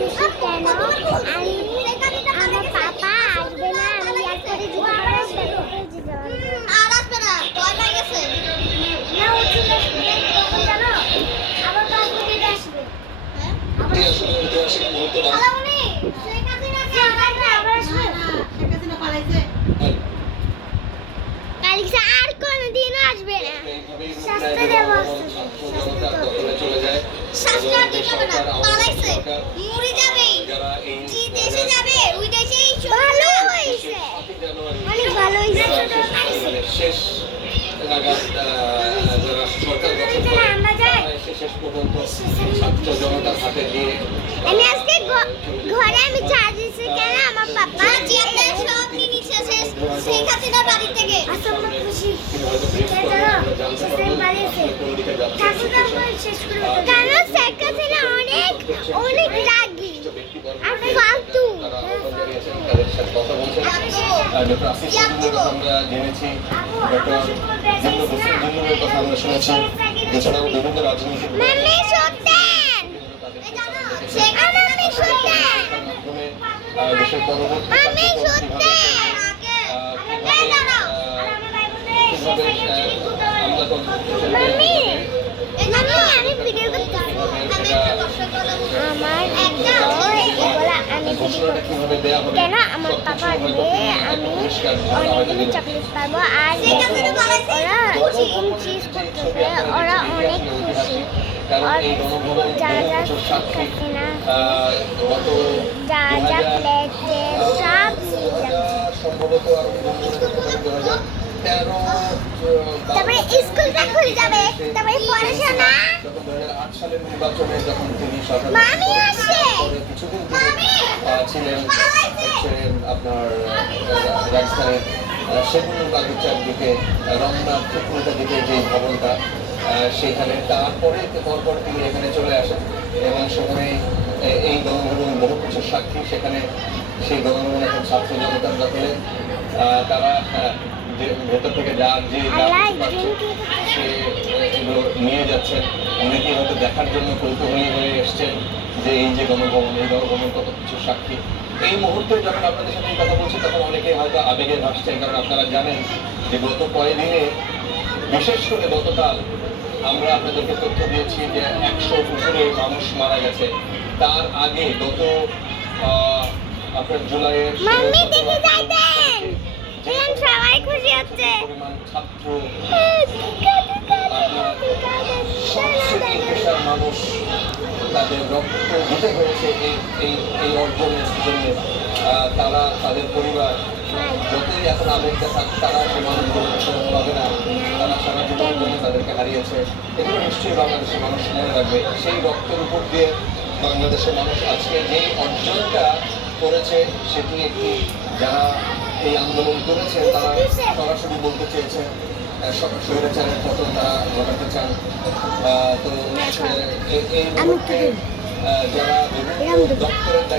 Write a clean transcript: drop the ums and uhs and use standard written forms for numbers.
খুশি কেন আমি আমার পাপা আসবে না আমি একবারে যেতে আর আসবে না ভয় পেয়ে গেছে না উঠি না জানো আবার পাপা দিতে আসবে হ্যাঁ ঐতিহাসিক মুহূর্ত খালামণি শেখ হাসিনা কে আবার আসবে শেখ হাসিনা পালাইছে কালিসা আর কোনদিন আসবে না শাস্তি দেব চলে যায় শাস্তি আর দিতে হবে না পালাইছে মরে যাবে যে দেশে যাবে ওই দেশেই ভালো হইছে অনেক ভালো হইছে শেষ নাগাদ যারা সরকার গঠন করে আমরা যাই শেষ পর্যন্ত ছাত্র জনতার হাতে দিয়ে আমি আজকে ঘরে আমি চা দিছি কেন আমার পাপা জিয়াতে সব নিয়ে নিচ্ছে শেখ হাসিনা বাড়ি থেকে আসলে খুশি হয়তো ব্রিফ করে আমরা জানতে পারবো আসলে কোন দিকে যাচ্ছে কেন শেখ হাসিনা অনেক অনেক রাগী আর ফালতু তারা আহ্বান জানিয়েছেন তাদের সাথে কথা বলছেন ডক্টর আসিফ নজরুলের কথা আমরা জেনেছি ডক্টর জিন্দু হোসেন জিন্দুরের কথা আমরা শুনেছি এছাড়াও বিভিন্ন রাজনৈতিক মাম্মি শুনতেন শেখ মাম্মি শুনতেন মাধ্যমে দেশের পরবর্তী মাম্মি শুনতেন মাম্মি মাম্মি আমি ভিডিও করতে আমার এগুলা আমি ঘোষণাটা কিভাবে দেওয়া হবে কেন আমার পাপা আসবে আমি অনেকগুলো চকলেট পাবো আর ওরা চিকেন চিজ করতেছে ওরা অনেক খুশি আর যা যা খাচ্ছে না গত যা যা প্লেটে সব নিয়ে যাচ্ছে সম্ভবত আরো 2013 তারপরে স্কুলটা খুলে যাবে তারপরে পড়াশোনা যখন 2008 সালের নির্বাচনে যখন তিনি সরকার মামি আসে কিছুদিন ছিলেন হচ্ছে আপনার রাজধানীর সেগুন বাগিচার দিকে রমনার ঠিক উল্টা দিকে যে ভবনটা সেখানে তারপরে পরপর তিনি এখানে চলে আসেন এবং সেখানে এই গণভবন বহু কিছু সাক্ষী সেখানে সেই গণভবন এখন ছাত্র জনতার দখলে তারা ভেতর থেকে যা যে সে এগুলো নিয়ে যাচ্ছেন অনেকেই হয়তো দেখার জন্য কৌতূহলী হয়ে এসছেন যে এই যে গণভবন এই গণভবন কত কিছু সাক্ষী এই মুহূর্তে যখন আপনাদের সাথে কথা বলছি তখন অনেকেই হয়তো আবেগে ভাসছেন কারণ আপনারা জানেন যে গত কয়েকদিনে বিশেষ করে গতকাল আমরা আপনাদেরকে তথ্য দিয়েছি যে 100 উপরে মানুষ মারা গেছে তার আগে গত আপনার জুলাইয়ের মাম্মি দেখে যাইতেন এখন সবাই খুশি হচ্ছে পরিমাণ ছাত্র পেশার মানুষ তাদের রক্ত দিতে হয়েছে এই অর্জনের জন্য তারা তাদের পরিবার যতই এখন আবেগ দেখাক তারা সে মানুষগুলো পাবে না তারা সারা জীবনের জন্য তাদেরকে হারিয়েছে এগুলো নিশ্চয়ই বাংলাদেশের মানুষ মনে রাখবে সেই রক্তের উপর দিয়ে বাংলাদেশের মানুষ আজকে যে অর্জনটা করেছে সেটি একটি যারা এই আন্দোলন করেছে তারা সরাসরি বলতে চেয়েছে স্বৈরাচারের পতন তারা ঘটাতে চান তো এই মুহূর্তে যারা বিভিন্ন দপ্তরের দায়িত্ব